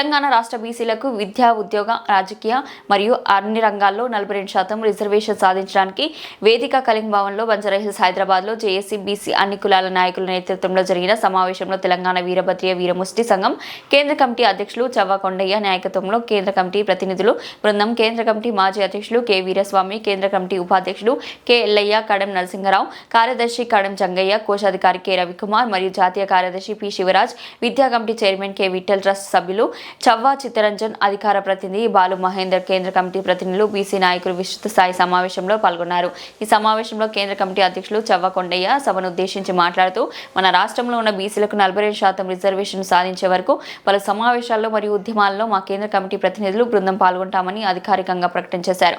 తెలంగాణ రాష్ట్ర బీసీలకు విద్యా, ఉద్యోగ, రాజకీయ మరియు అన్ని రంగాల్లో 42% రిజర్వేషన్ సాధించడానికి వేదిక కళింగ్ భవన్లో బంజారాహిల్స్ హైదరాబాద్లో జేఏసీ బీసీ అన్ని కులాల నాయకుల నేతృత్వంలో జరిగిన సమావేశంలో తెలంగాణ వీరభద్రయ్య వీరముష్టి సంఘం కేంద్ర కమిటీ అధ్యక్షులు చవ్వ కొండయ్య నాయకత్వంలో కేంద్ర కమిటీ ప్రతినిధులు బృందం, కేంద్ర కమిటీ మాజీ అధ్యక్షులు కె వీరస్వామి, కేంద్ర కమిటీ ఉపాధ్యక్షులు కె ఎల్లయ్య, కడెం నరసింహరావు, కార్యదర్శి కడెం జంగయ్య, కోశాధికారి కె రవికుమార్ మరియు జాతీయ కార్యదర్శి పి శివరాజ్, విద్యా committee chairman K Vithal, trust సభ్యులు చవ్వ చిత్తరంజన్, అధికార ప్రతినిధి బాలు మహేందర్, కేంద్ర కమిటీ ప్రతినిధులు, బీసీ నాయకులు విస్తృత స్థాయి సమావేశంలో పాల్గొన్నారు. ఈ సమావేశంలో కేంద్ర కమిటీ అధ్యక్షులు చవ్వ కొండయ్య సభను ఉద్దేశించి మాట్లాడుతూ మన రాష్ట్రంలో ఉన్న బీసీలకు 42% రిజర్వేషన్ సాధించే వరకు పలు సమావేశాల్లో మరియు ఉద్యమాల్లో మా కేంద్ర కమిటీ ప్రతినిధులు బృందం పాల్గొంటామని అధికారికంగా ప్రకటన చేశారు.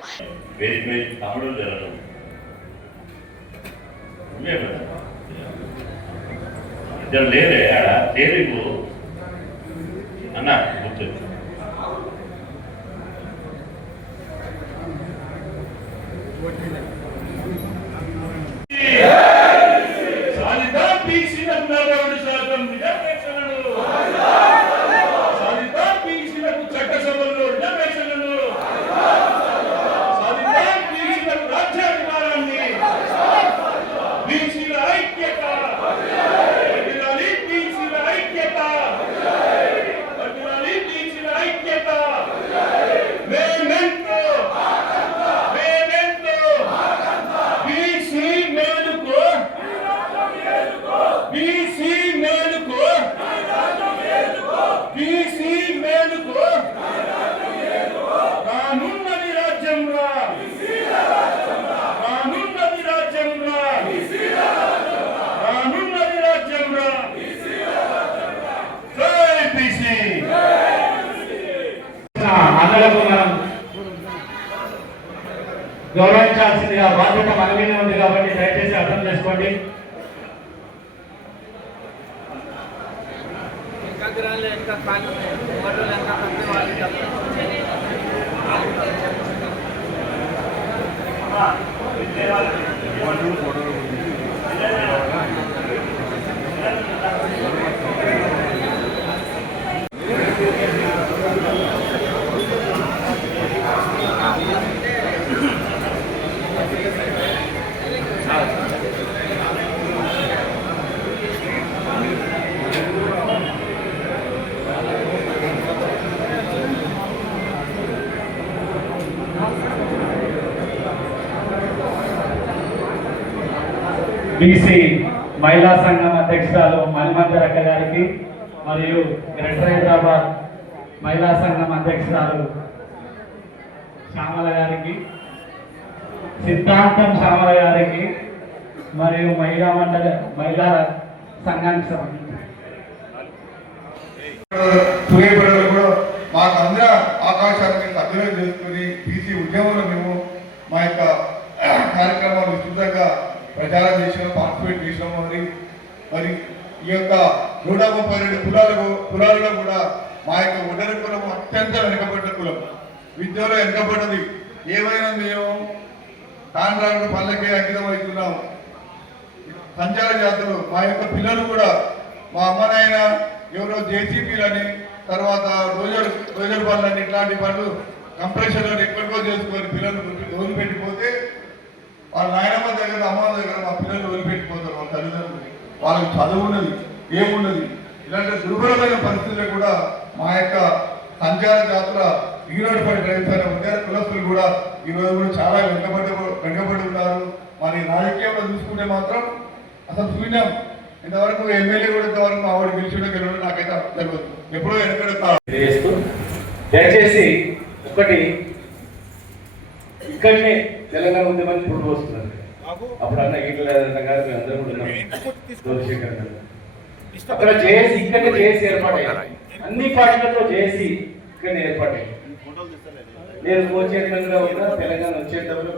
అన్నా కూర్చోండి. చట్టసభల్లో రిజర్వేషన్లను రాజ్యాధికారాన్ని బీసీల ఐక్యత గౌరవించాల్సిందిగా బాధ్యత మన మీద ఉంది కాబట్టి దయచేసి అర్థం చేసుకోండి. బీసీ మహిళా సంఘం అధ్యక్షురాలు మణిమంతరక్క గారికి మరియు గ్రేటర్ హైదరాబాద్ మహిళా సంఘం అధ్యక్షురాలు శ్యామల గారికి, సిద్ధాంతం శ్యామల గారికి మరియు మహిళా సంఘానికి కూడా మాకు అందరూ ఆకాశాన్ని అధ్యయనం చేసుకుని బీసీ ఉద్యమంలో మేము మా యొక్క కార్యక్రమాలు విస్తృతంగా ప్రచారం చేసాం, పార్టిసిపేట్ చేసాం. మరి ఈ యొక్క 132 కులాలలో కూడా మా యొక్క ఒడ్డరి కులం అత్యంత వెనుకబడ్డ కులం, విద్యలో వెనుకబడ్డది. ఏమైనా మేము తాండ్రాడు పల్లెకే అంకితం అవుతున్నాము. సంచార జాతులు మా యొక్క పిల్లలు కూడా మా అమ్మనైన ఎవరో జేసీపీలని, తర్వాత రోజర్ పనులని, ఇట్లాంటి పనులు కంప్రెషన్లను ఎక్కడికో చేసుకొని పిల్లలు వదిలిపెట్టిపోతే వాళ్ళ నాయనమ్మ దగ్గర, అమ్మ దగ్గర మా పిల్లలు వదిలిపెట్టిపోతారు. వాళ్ళ తల్లిదండ్రులు వాళ్ళకి చదువు ఉన్నది, ఏమున్నది. ఇలాంటి దుర్భరమైన పరిస్థితులు కూడా మా యొక్క సంచార జాతుల ఈరోజు పడి రైతులైన ఉద్యోగ కులస్తులు కూడా ఈరోజు కూడా చాలా వెనుకబడి ఉన్నారు. మరి రాజకీయంలో చూసుకుంటే మాత్రం అసలు శూన్యం. ఇంతవరకు ఎమ్మెల్యే కూడా ఇంతవరకు ఆవిడ గెలిచిన నాకైతే తెలియదు. ఎప్పుడో వెనకడుతా దయచేసి ఒకటి ఇక్కడనే తెలంగాణ ఉద్యమాన్ని పురుడు వస్తున్నారు. అప్పుడు అన్న ఈటల గారు మేము అందరూ కూడా చంద్రశేఖర్ గారు అక్కడ జేఏసీ, ఇక్కడనే జేఏసీ ఏర్పాటయ్యాయి. అన్ని పార్టీలతో జేఏసీ ఇక్కడనే ఏర్పాటయ్యాయి. నేను కో చైర్మన్గా ఉన్నా. తెలంగాణ వచ్చేటప్పుడు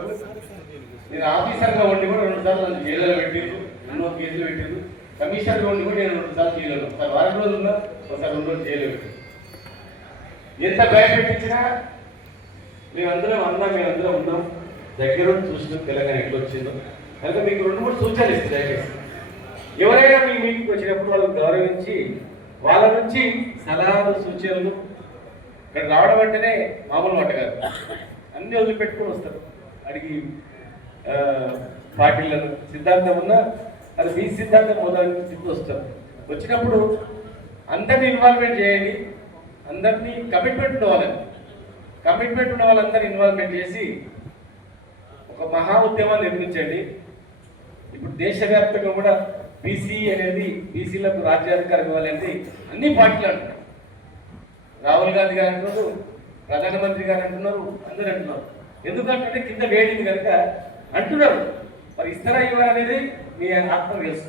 నేను ఆఫీసర్గా ఉండి కూడా 2 సార్లు నన్ను జైల్లో పెట్టిండ్రు, 2 కేసులు పెట్టిండ్రు. కమిషనర్గా ఉండి కూడా నేను 2 సార్లు జైల్లో, ఒకసారి వారం రోజులు ఉన్నా, ఒకసారి 2 రోజులు జైల్లో పెట్టింది. ఎంత భయపెట్టించినా మేమందరం ఉన్నాం, దగ్గర చూసినాం తెలంగాణ ఎట్లా వచ్చిందో. కనుక మీకు 2-3 సూచనలు ఇస్తే దయచేసి ఎవరైనా మీ మీటింగ్కి వచ్చినప్పుడు వాళ్ళని గౌరవించి వాళ్ళ నుంచి సలహాలు, సూచనలు ఇక్కడ రావడం అంటేనే మామూలు మాట కాదు, అన్ని వదిలిపెట్టుకొని వస్తారు. అడిగి పార్టీలను సిద్ధాంతం ఉన్నా అది మీ సిద్ధాంతం మొదలు తిప్పి వస్తారు. వచ్చినప్పుడు అందరినీ ఇన్వాల్వ్మెంట్ చేయండి, అందరినీ కమిట్మెంట్ ఉండవాలని, కమిట్మెంట్ ఉన్న వాళ్ళందరినీ ఇన్వాల్వ్మెంట్ చేసి ఒక మహా ఉద్యమాన్ని నిర్మించండి. ఇప్పుడు దేశవ్యాప్తంగా కూడా బీసీ అనేది, బీసీలకు రాజ్యాధికారం ఇవ్వాలనేది అన్ని పార్టీలు అంటున్నారు. రాహుల్ గాంధీ గారు అంటున్నారు, ప్రధానమంత్రి గారు అంటున్నారు, అందరూ అంటున్నారు. ఎందుకంటే కింద వేడింది కనుక అంటున్నారు. మరి ఇస్తారా ఇవ్వరా అనేది మీ ఆత్మ తెలుసు.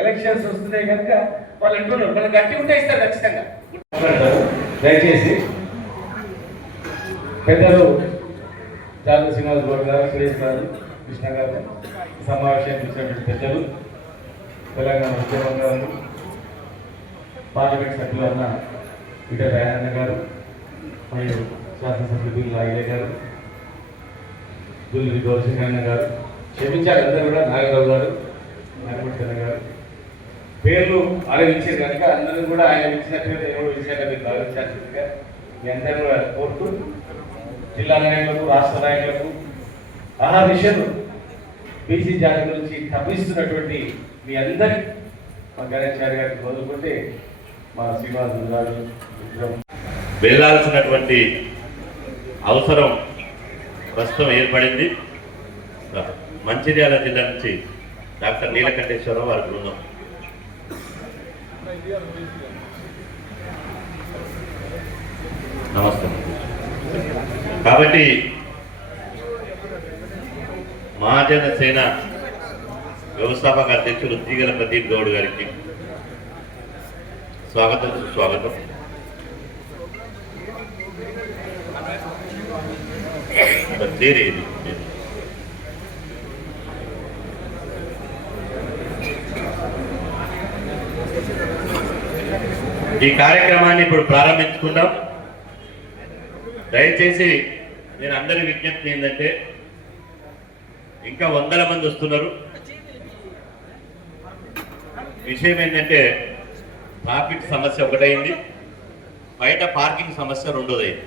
ఎలక్షన్స్ వస్తున్నాయి కనుక వాళ్ళు అంటున్నారు, మనం గట్టి ఉంటే ఇస్తారు ఖచ్చితంగా. దయచేసి పెద్దలు జాతీయ శ్రీనివాస్ గౌడ్ గారు, సురేష్ గారు, కృష్ణ గారు, సమావేశానికి వచ్చినటువంటి పెద్దలు, తెలంగాణ ముఖ్యమంత్రి, పార్లమెంట్ సభ్యులు అన్న ఈటల రాజేంద్ర గారు, మరియు శాసనసభ్యులు అయ్య గారు, దుల్లి గౌరసింగన్న గారు, క్షమించారు అందరూ కూడా, నాగరావు గారు, నాగమూర్తి గారు, పేర్లు ఆలోచించారు కనుక అందరూ కూడా ఆయన ఇచ్చినట్టుగా ఎవరు విషయాన్ని మీరు భావించాల్సిందిగా మీ అందరూ కూడా కోరుతూ, జిల్లా నాయకులకు, రాష్ట్ర నాయకులకు, ఆ విషయాలు బీసీ జాతి గురించి తప్పిస్తున్నటువంటి మీ అందరి, మా గణేశారి గారికి మొదలుకుంటే మా శ్రీనివాస్ గారు వెళ్ళాల్సినటువంటి అవసరం ప్రస్తుతం ఏర్పడింది. మంచిర్యాల జిల్లా నుంచి డాక్టర్ నీలకంఠేశ్వరరావు వారి బృందం. నమస్తే. కాబట్టి మహాజన సేన వ్యవస్థాపక అధ్యక్షులు తీగల ప్రదీప్ గౌడ్ గారికి స్వాగతం, సుస్వాగతం. ఈ కార్యక్రమాన్ని ఇప్పుడు ప్రారంభించుకుందాం. దయచేసి నేను అందరి విజ్ఞప్తి ఏంటంటే, ఇంకా వందల మంది వస్తున్నారు. విషయం ఏంటంటే, ట్రాఫిక్ సమస్య ఒకటైంది, బయట పార్కింగ్ సమస్య రెండోదైంది.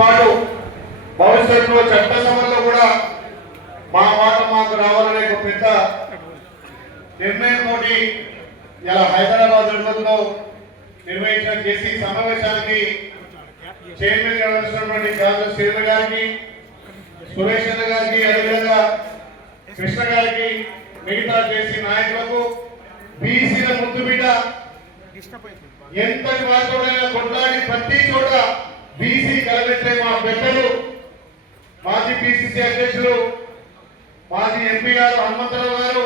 పాటు భవిష్యత్తులో చట్టసభల్లో కూడా మా మాట మాకు రావాలనే ఒక పెద్ద నిర్ణయంతో ఇలా హైదరాబాద్ లో నిర్వహించిన చేసి సమావేశానికి చైర్మన్ గా ఉన్నటువంటి డాక్టర్ శ్రీధర్ గారికి, సురేష్ అన్న గారికి, అదేవిధంగా కృష్ణ గారికి, మిగతా చేసి నాయకులకు, బీసీల ముందు బిడ్డ ఎంతటి వారితోడైనా కొట్లాడి ప్రతి చోట బీసీ కలబెట్టే మా పెద్దలు, మాజీ పిసిసి అధ్యక్షులు, మాజీ ఎంపీ గారు హనుమంతరావు గారు,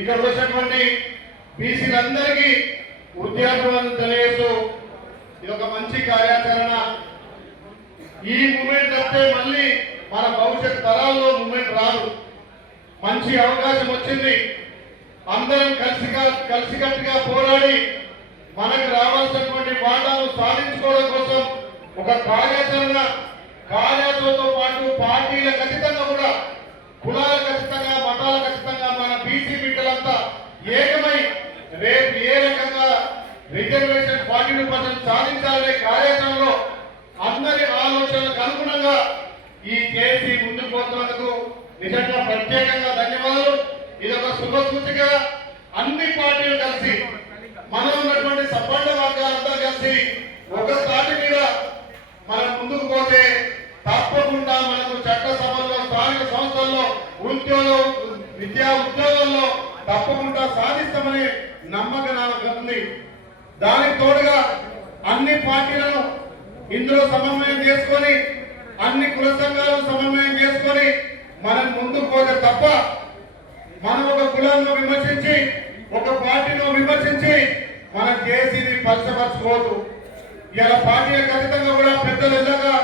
ఇక్కడ వచ్చినటువంటి బీసీలందరికీ వృద్ధాభివందనం తెలియజేస్తూ, ఇది ఒక మంచి కార్యాచరణ. ఈ మూమెంట్ తప్పితే మళ్ళీ మన భవిష్యత్ తరాల్లో మూమెంట్ రాదు. మంచి అవకాశం వచ్చింది. అందరం కలిసికట్టుగా పోరాడి మనకు రావాల్సినటువంటి వాటాను సాధించుకోవడం కోసం ఒక కార్యాచరణతో పాటు పార్టీల ఖచ్చితంగా కూడా, కులాల ఖచ్చితంగా, మతాల ఖచ్చితంగా మన బీసీ బిడ్డలంతా ఏకమై రేపు ఏ రకంగా రిజర్వేషన్ 42% సాధించాలనే కార్యాచరణలో అందరి ఆలోచనలకు అనుగుణంగా ఈ చేసి ముందుకు పోతున్నందుకు నిజంగా ప్రత్యేకంగా ధన్యవాదాలు. ఇది ఒక శుభ సూచిక. అన్ని పార్టీలు కలిసి, మనం ఉన్నటువంటి సబ్బండ వర్గాలంతా కలిసి ఒక తాటి మీద మనం ముందుకు పోతే తప్పకుండా మనకు చట్టసభల్లో, స్థానిక సంస్థల్లో, విద్యా ఉద్యోగాల్లో తప్పకుండా సాధిస్తామనే నమ్మకం నాకు ఉంది. దానికి తోడుగా అన్ని పార్టీలను ఇందులో సమన్వయం చేసుకొని, అన్ని కుల సంఘాలను సమన్వయం చేసుకొని మనం ముందుకు పోతే తప్ప, మనం ఒక కులాన్ని విమర్శించి, ఒక పార్టీని విమర్శించి మనం కేసీని పలచపరచుకోవద్దు. ఇలా పార్టీల ఖచ్చితంగా కూడా పెద్దలు ఎల్లగా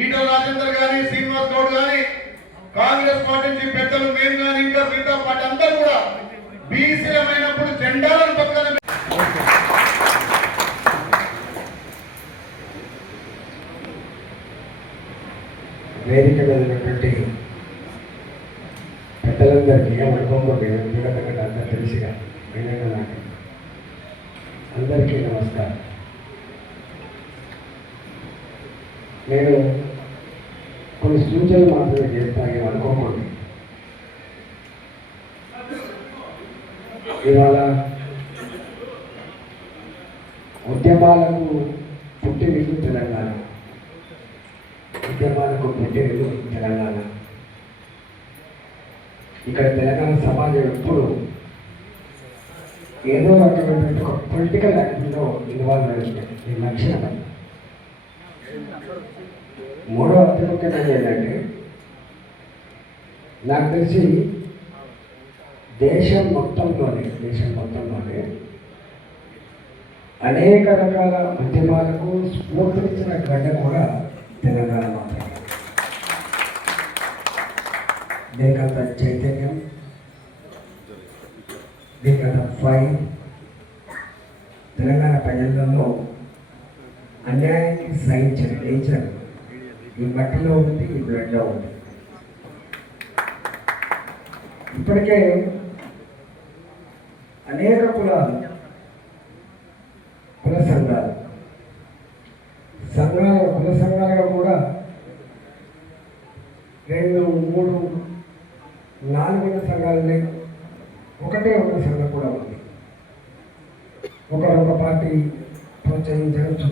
ఈటల రాజేందర్ గాని, శ్రీనివాస్ గౌడ్ గాని, కాంగ్రెస్ పార్టీ నుంచి పెద్దలు మేము కానీ, ఇంకా మిగతా పార్టీ అందరూ కూడా బీసీలమైనప్పుడు జెండాలను పక్కన వేదిక మీద ఉన్నటువంటి పెద్దలందరికీ ఏమనుకోకుండా వ్యక్తిగతంగా అంతా తెలిసిగా వినగా నాకు అందరికీ నమస్కారం. నేను కొన్ని సూచనలు మాత్రమే చేస్తాను అనుకోకూడదు. ఇవాళ ఉద్యమాలకు పుట్టినిల్లు తెలంగాణ, ఉద్యమాలకు పుట్టినిల్లు తెలంగాణ. ఇక్కడ తెలంగాణ సమాజం ఎప్పుడు ఏదో రకమైన ఒక పొలిటికల్ యాక్టివ్లో ఇన్వాల్వ్ అయింది. ఈ లక్ష్యం మూడో అత్యుముఖ్యమైనది ఏంటంటే, నాకు తెలిసి దేశం మొత్తంలోనే అనేక రకాల ఉద్యమాలకు స్ఫూర్తినిచ్చిన గడ్డ కూడా తెలంగాణ మాత్రమే. దీనికంత చైతన్యం, దీనికంత ఫైర్ తెలంగాణ ప్రజలలో అన్యాయానికి సహించిన నేచర్ ఈ మట్టిలో ఉంది, ఈ బ్లడ్లో ఉంది. ఇప్పటికే అనేక కులాలు, కుల సంఘాలుగా కూడా 2, 3, 4 సంఘాలని ఒకటే ఒక సంఘం కూడా ఉంది. ఒక పార్టీ ప్రోత్సహించవచ్చు,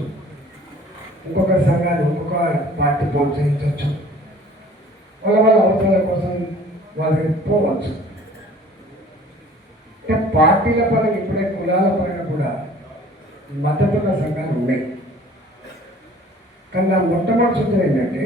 ఇంకొక సంఘాన్ని ఇంకొక పార్టీ ప్రోత్సహించవచ్చు, వాళ్ళ అవసరాల కోసం వాళ్ళకి పోవచ్చు. పార్టీల పరంగా ఇప్పుడే కులాల పరంగా కూడా మద్దతున్న సంఘాలు ఉన్నాయి. కానీ నా మొట్టమొదటి సూచన ఏంటంటే,